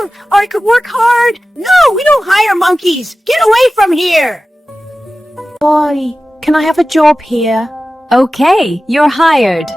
them, or I could work hard. No, we don't hire monkeys. Get away from here. Boy, can I have a job here? Okay, you're hired.